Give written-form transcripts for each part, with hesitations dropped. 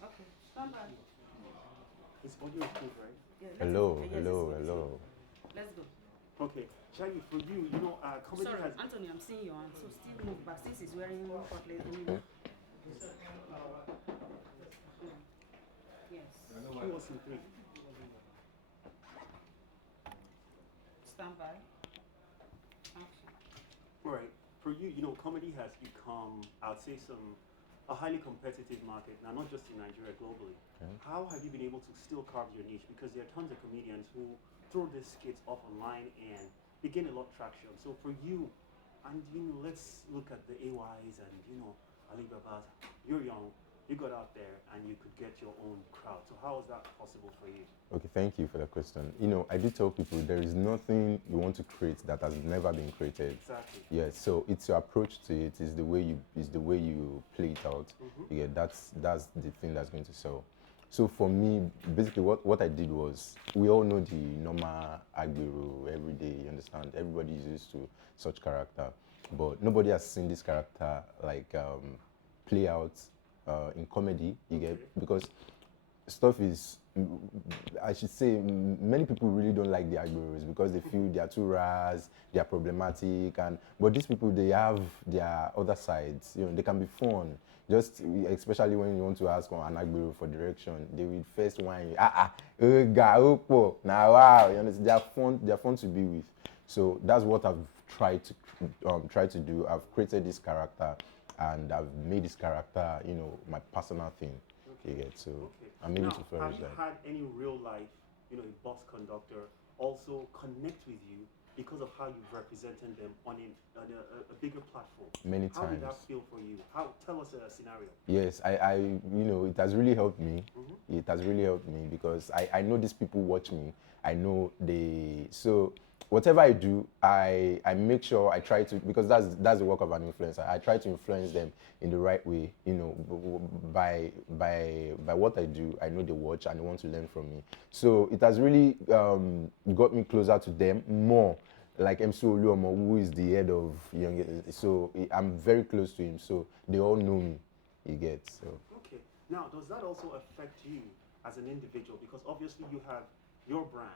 Okay, stand by. It's audio approved, right? Yeah, Hello, yes, hello, it's hello. Let's go. Okay, Shaggy, for you, comedy Sorry, has. Anthony, I'm seeing your hand, so still move back since he's wearing cutlass. Hmm? Yes. He was in three. Stand by. Action. Right. For you, comedy has become, I'd say, a highly competitive market now, not just in Nigeria, globally. Okay. How have you been able to still carve your niche? Because there are tons of comedians who throw these skits off online and they gain a lot of traction. So for you, and let's look at the AYs and Alibaba. You're young, you got out there, and you could get your own crowd. So how is that possible for you? Okay, thank you for the question. I do tell people there is nothing you want to create that has never been created. Exactly. Yes, so it's your approach to it, is the way you play it out. Yeah, that's the thing that's going to sell. So for me, basically what I did was, we all know the normal Agbero every day, you understand? Everybody is used to such character. But nobody has seen this character like play out in comedy, you get, because stuff is, I should say, many people really don't like the Agberos because they feel they are too ras, they are problematic, but these people, they have their other sides. They can be fun. Just especially when you want to ask an Agbero for direction, they will first whine you, now wow, you understand? They are fun to be with. So that's what I've tried to do. I've created this character, and I've made this character, my personal thing. You get, so I'm able to Have flourish you that. had any real life, a bus conductor also connect with you because of how you've represented them on a bigger platform? Many How did times. that feel for you? Tell us a scenario. Yes, it has really helped me. It has really helped me because I know these people watch me. I know so whatever I do, I make sure I try to, because that's the work of an influencer. I try to influence them in the right way, by what I do. I know they watch and they want to learn from me. So it has really got me closer to them more. Like MC Oluomo, who is the head of Young, so I'm very close to him. So they all know me. You get, so. Okay. Now, does that also affect you as an individual? Because obviously you have your brand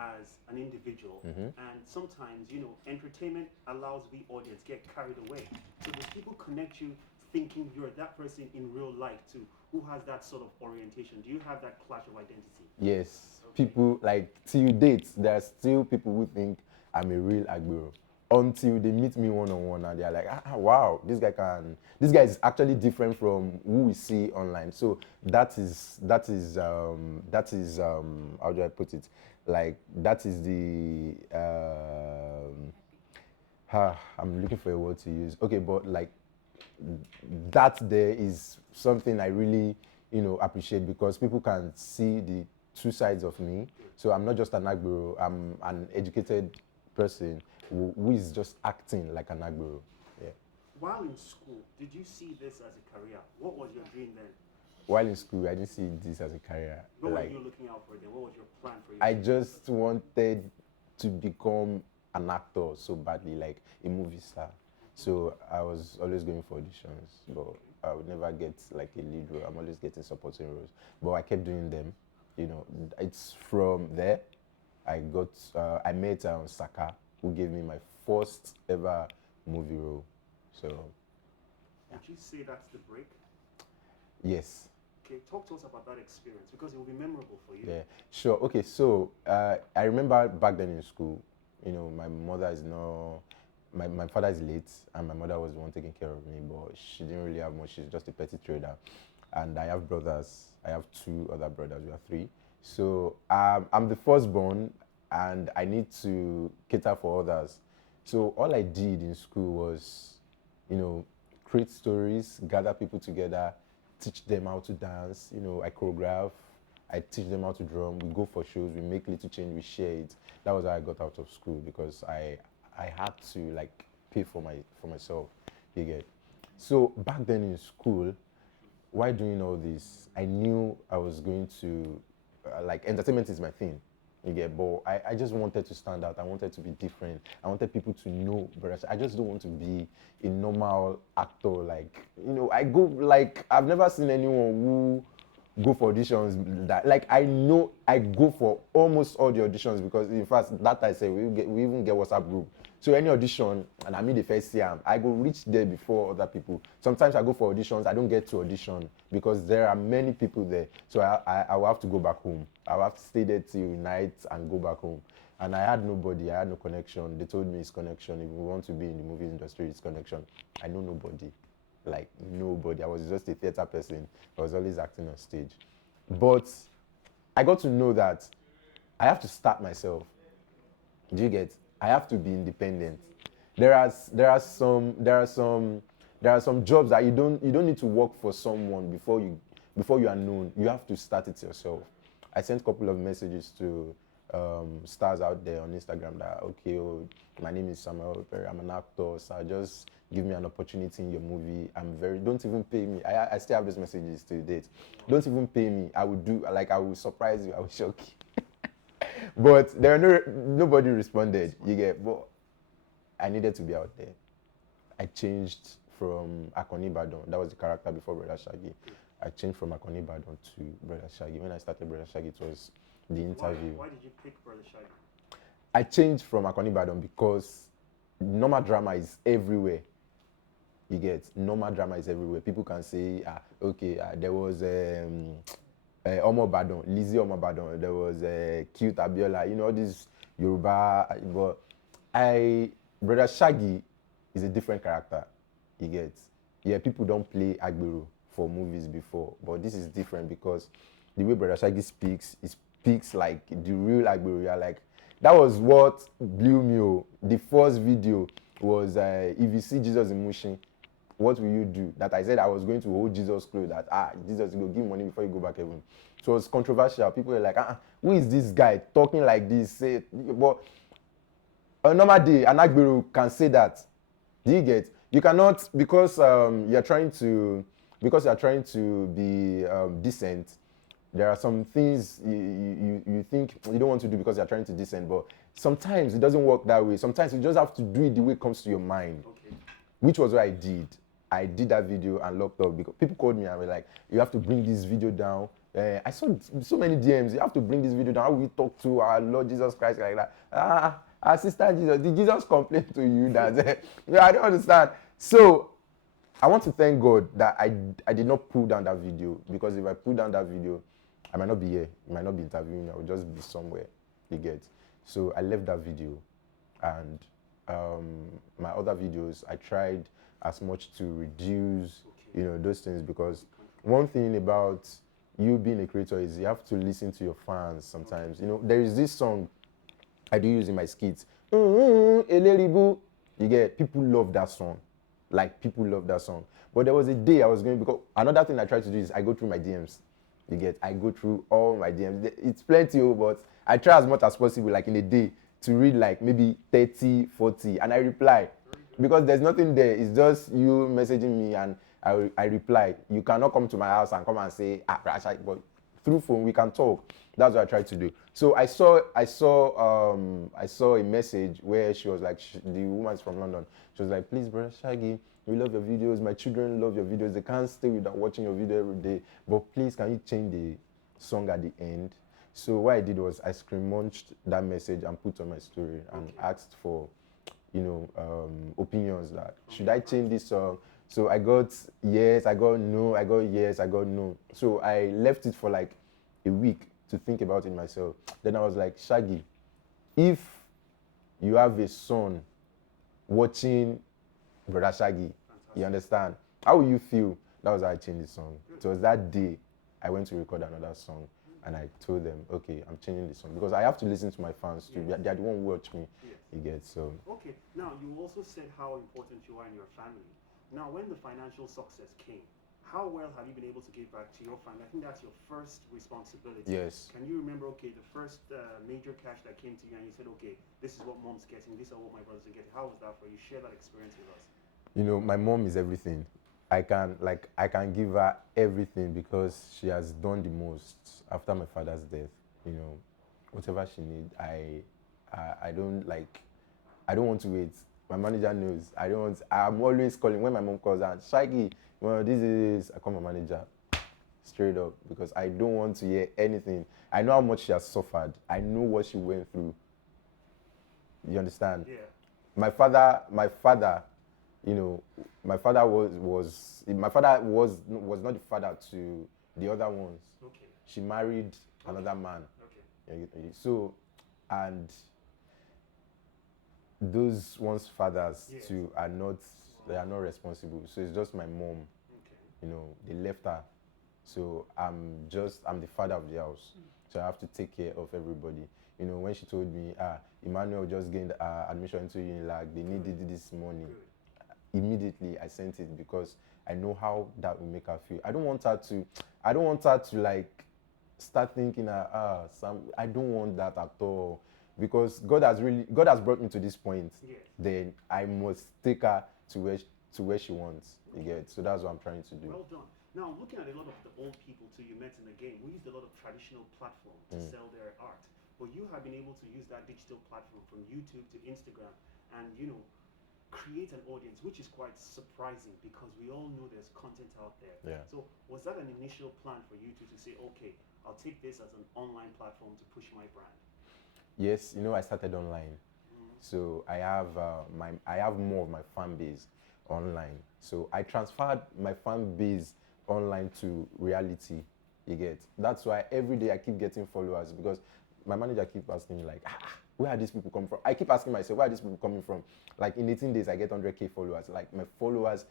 as an individual, and sometimes entertainment allows the audience get carried away. So do people connect you thinking you're that person in real life too, who has that sort of orientation? Do you have that clash of identity? Yes, Okay. people, like, till date, there are still people who think I'm a real Agbero until they meet me one on one and they're like, wow, this guy is actually different from who we see online. So that is how do I put it? Like, that is the I'm looking for a word to use. Okay, but like, that there is something I really, appreciate, because people can see the two sides of me. So I'm not just an Agbero, I'm an educated person who is just acting like an Agbero. Yeah. While in school, did you see this as a career? What was your dream then? While in school, I didn't see this as a career. What were Like, you looking out for then? What was your plan for your I future? just wanted to become an actor so badly, like a movie star. So I was always going for auditions, but I would never get like a lead role. I'm always getting supporting roles, but I kept doing them. It's from there I met Saka, who gave me my first ever movie role. So Would you say that's the break? yes. Okay, talk to us about that experience because it will be memorable for you. Yeah, sure. Okay, so I remember back then in school, my mother is not, my father is late, and my mother was the one taking care of me, but she didn't really have much. She's just a petty trader. And I have brothers. I have two other brothers. We are three. So I'm the firstborn, and I need to cater for others. So all I did in school was, you know, create stories, gather people together, teach them how to dance. I choreograph. I teach them how to drum. We go for shows. We make little change. We share it. That was how I got out of school, because I had to, like, pay for myself. You get. So back then in school, while doing all this, I knew I was going to, like, entertainment is my thing. You get, but I just wanted to stand out. I wanted to be different. I wanted people to know, but I just don't want to be a normal actor. Like, I go, like, I've never seen anyone go for auditions. That like I know I go for almost all the auditions because in fact that I say we even get WhatsApp group. So any audition and I mean the first year, I go reach there before other people. Sometimes I go for auditions, I don't get to audition because there are many people there. So I will have to go back home. I will have to stay there till night and go back home. And I had nobody, I had no connection. They told me it's connection. If you want to be in the movie industry, it's connection. I know nobody. Like nobody. I was just a theater person. I was always acting on stage. But I got to know that I have to start myself. Do you get? I have to be independent. There are some jobs that you don't need to work for someone before you are known. You have to start it yourself. I sent a couple of messages to stars out there on Instagram that okay, oh, my name is Samuel Perry, I'm an actor, so just give me an opportunity in your movie. Don't even pay me. I still have those messages to date. Don't even pay me. I will surprise you, I will shock you. But nobody responded. You get, but I needed to be out there. I changed from Akoni Badon. That was the character before Broda Shaggi. I changed from Akoni Badon to Broda Shaggi. When I started Broda Shaggi, it was the interview. Why did you pick Broda Shaggi? I changed from Akoni Badon because normal drama is everywhere. You get, normal drama is everywhere. People can say, there was Omo Badon, Lizzie Omo Badon, there was Cute Abiola, all these Yoruba, but Broda Shaggi is a different character. You get, yeah, people don't play Agbero for movies before, but this is different because the way Broda Shaggi speaks, he speaks like the real Agbero. You're like, that was what blew me. Oh. The first video was if you see Jesus in Mushin, what will you do? That I said I was going to hold Jesus close. That Jesus, you go give money before you go back heaven. So it's controversial. People were like, who is this guy talking like this? But on a normal day, an Agbero can say that. Do you get? You cannot because you're trying to be decent. There are some things you think you don't want to do because you're trying to decent, but sometimes it doesn't work that way. Sometimes you just have to do it the way it comes to your mind. Okay. Which was what I did. I did that video and locked up because people called me and were like, you have to bring this video down. I saw so many DMs. You have to bring this video down. How will we talk to our Lord Jesus Christ like that? Our sister Jesus. Did Jesus complain to you that? I don't understand. So I want to thank God that I did not pull down that video, because if I pull down that video, I might not be here. I might not be interviewing. I would just be somewhere. You get? So I left that video, and my other videos, I tried as much to reduce, those things, because one thing about you being a creator is you have to listen to your fans sometimes. There is this song I do use in my skits. Eleribu. You get? People love that song. Like, people love that song. But there was a day I was going, because another thing I try to do is I go through my DMs. You get? I go through all my DMs. It's plenty, but I try as much as possible, like in a day, to read like maybe 30, 40, and I reply. Because there's nothing there. It's just you messaging me and I reply. You cannot come to my house and come and say, but through phone we can talk. That's what I try to do. So I saw a message where she was like, the woman's from London. She was like, please, brother Shaggi, we love your videos. My children love your videos. They can't stay without watching your video every day. But please, can you change the song at the end? So what I did was I screen munched that message and put on my story and asked for, opinions, that should I change this song? So I got yes, I got no, I got yes, I got no. So I left it for like a week to think about it myself. Then I was like, Shaggi, if you have a son watching Brother Shaggi, you understand, how will you feel? That was how I changed the song. It was that day I went to record another song. And I told them, okay, I'm changing this song, because I have to listen to my fans too. Yes. They're the one who watch me. Yes. You get, so. Okay, now you also said how important you are in your family. Now, when the financial success came, how well have you been able to give back to your family? I think that's your first responsibility. Yes. Can you remember, okay, the first major cash that came to you and you said, okay, this is what mom's getting, this is what my brothers are getting. How was that for you? Share that experience with us. My mom is everything. I can give her everything, because she has done the most after my father's death. Whatever she needs, I don't want to wait. My manager knows. I'm always calling when my mom calls, and Shaggi, this is, I call my manager. straight up, because I don't want to hear anything. I know how much she has suffered. I know what she went through. You understand? Yeah. My father, you know, my father was not the father to the other ones. Okay. She married another man. Okay. So, and those ones' fathers Yes. too are not, they are not responsible. So it's just my mom. Okay. You know, they left her. So I'm the father of the house. So I have to take care of everybody. You know, when she told me, Emmanuel just gained admission into Unilag, they needed this money. Good. Immediately I sent it, because I know how that will make her feel. I don't want her to like start thinking, I don't want that at all. Because God has brought me to this point. Yes. Then I must take her to where she wants. You get? So that's what I'm trying to do. Well done. Now, looking at a lot of the old people too you met in the game, we used a lot of traditional platform to sell their art. But you have been able to use that digital platform from YouTube to Instagram and, you know, create an audience, which is quite surprising because we all know there's content out there. Yeah. So was that an initial plan for you to say, okay, I'll take this as an online platform to push my brand? Yes, you know, I started online. So I have more of my fan base online. So I transferred my fan base online to reality. You get? That's why every day I keep getting followers, because my manager keeps asking me like, where are these people coming from? I keep asking myself, where are these people coming from? Like in 18 days, I get 100K followers. Like my followers,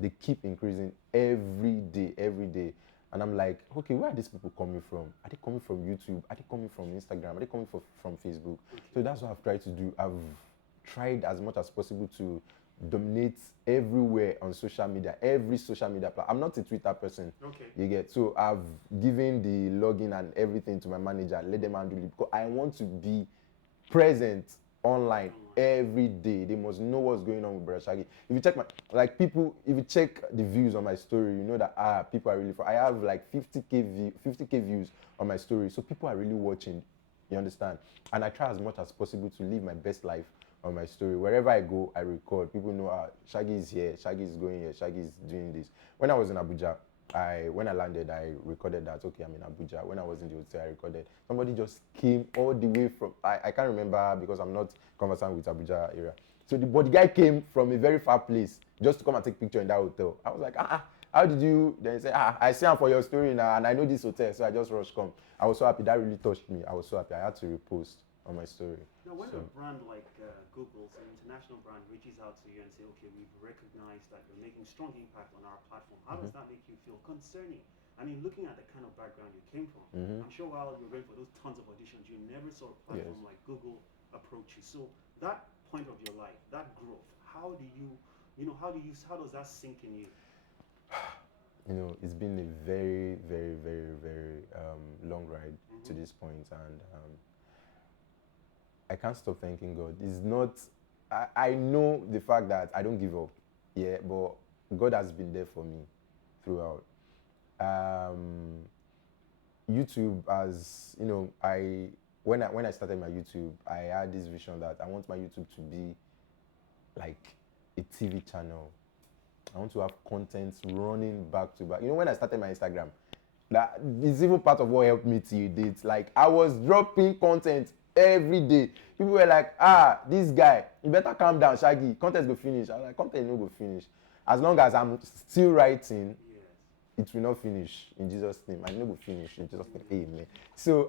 they keep increasing every day. And I'm like, okay, where are these people coming from? Are they coming from YouTube? Are they coming from Instagram? Are they coming from Facebook? So that's what I've tried to do. I've tried as much as possible to dominate everywhere on social media, every social media platform. I'm not a Twitter person. Okay. You get? So I've given the login and everything to my manager, let them handle it, because I want to be present online every day. They must know what's going on with Broda Shaggi. If you check if you check the views on my story, you know that people are really I have like 50k views on my story. So people are really watching. You understand? And I try as much as possible to live my best life on my story. Wherever I go, I record. People know Shaggi is here, Shaggi is going here, Shaggi is doing this. When I was in Abuja, when I landed, I recorded that, okay, I'm in Abuja. When I was in the hotel, I recorded. Somebody just came all the way from, I can't remember because I'm not conversant with Abuja area. So the guy came from a very far place just to come and take picture in that hotel. I was like, how did you? Then he said, I see him for your story now, and I know this hotel, so I just rushed come. I was so happy. That really touched me. I was so happy. I had to repost on my story. Now, when a brand like Google, an international brand, reaches out to you and say, okay, we've recognized that you're making strong impact on our platform, how does that make you feel? Concerning, I mean, looking at the kind of background you came from, I'm sure while you were going for those tons of auditions, you never saw a platform like Google approach you. So that point of your life, that growth, how does that sink in you? You know, it's been a very, very, very, very long ride to this point, and I can't stop thanking God. It's not, I know the fact that I don't give up, yeah, but God has been there for me throughout. YouTube, as you know, when I started my YouTube, I had this vision that I want my YouTube to be like a TV channel. I want to have content running back to back. You know, when I started my Instagram, that is even part of what helped me till date. Like, I was dropping content every day. People were like, this guy, you better calm down, Shaggi. Content go finish. I was like, content no go finish. As long as I'm still writing, it will not finish in Jesus' name. I know go finish in Jesus' name. Amen. So